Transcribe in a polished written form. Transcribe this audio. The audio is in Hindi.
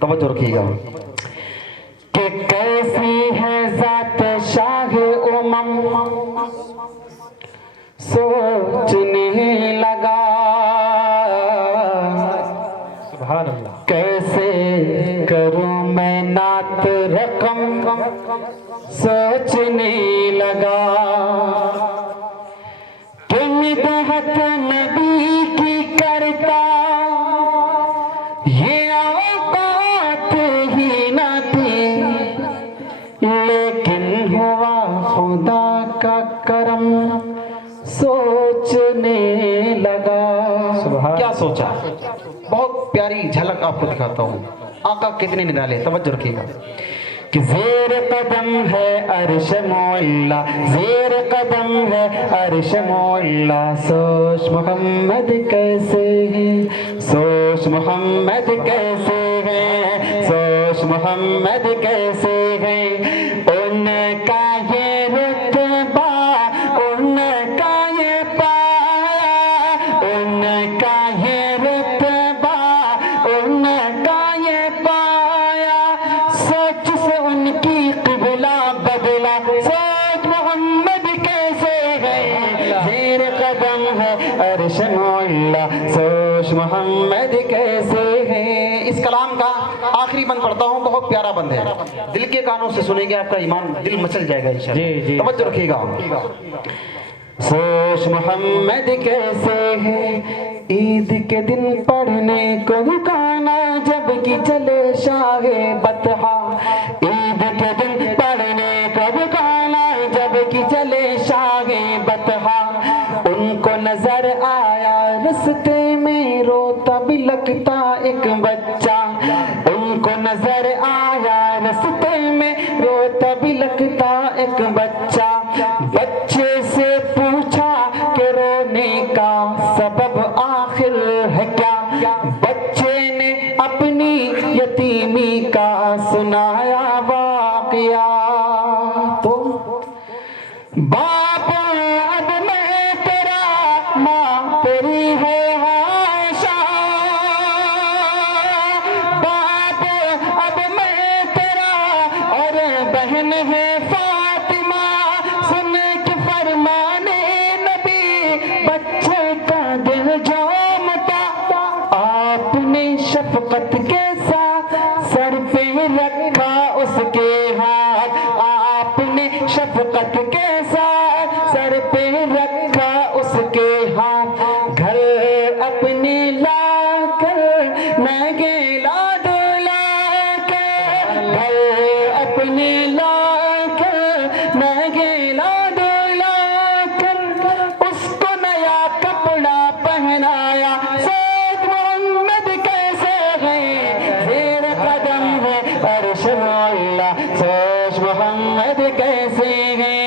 तवज्जो रखिएगा कि कैसी है जात शाह उमम सोचने लगा, सुभान अल्लाह। कैसे करूं मैं नात रकम सोचने लगा, कि मिदहत नबी की करता ये औकात ही न थी, लेकिन हुआ खुदा का करम सोचने लगा। क्या सोचा? बहुत प्यारी झलक आपको दिखाता हूँ, आका कितने निराले, तवज्जो रखिएगा कि ज़ेर कदम है अर्श मौला, ज़ेर कदम है अर्श मौला, सोच मोहम्मद कैसे है, सोच मोहम्मद कैसे है, सोच मोहम्मद कैसे है, उनका ये रुतबा उनका ये पाया, उनका ये रुतबा उनका ये पाया, सोच से उनकी क़िबला बदला, सोच मोहम्मद कैसे है, ज़ेर कदम है अर्श मौला, सोच मोहम्मद कैसे है। इस कलाम का आखिरी बंद पढ़ता हूँ, बहुत प्यारा बंद है, दिल के कानों से सुनेंगे आपका ईमान दिल मचल जाएगा इंशाअल्लाह। तवज्जो रखिएगा। सोच मोहम्मद कैसे है, ईद के दिन पढ़ने को दुकाना जबकि चले शाहे बतहा, ईद के दिन पढ़ने को दुकाना जबकि चले शाहे बतहा, उनको नजर आया रस्ते में रोता बिलखता एक बच्चा, उनको नजर आया रस्ते में रोता बिलखता एक बच्चा, बच्चे से पूछा कि रोने का सबब आखिर है क्या, बच्चे ने अपनी यतीमी का सुनाया वाक़या। तो बाप अब मैं तेरा, माँ तेरी है आयशा, बाप अब मैं तेरा और बहन है फातिमा, सुन के फरमाने नबी बच्चे का दिल झूमता, आपने शफकत के साथ सर पे रखा उसके हाथ, आपने शफकत के साथ सर पे रखा उसके हाथ, घर अपने लाकर नगेला डोला कर, घर अपने लाकर नगेला डोला कर, उसको नया कपड़ा पहनाया, सोच मोहम्मद कैसे है, ज़ेर कदम है अर्श मौला, सोच मोहम्मद कैसे है।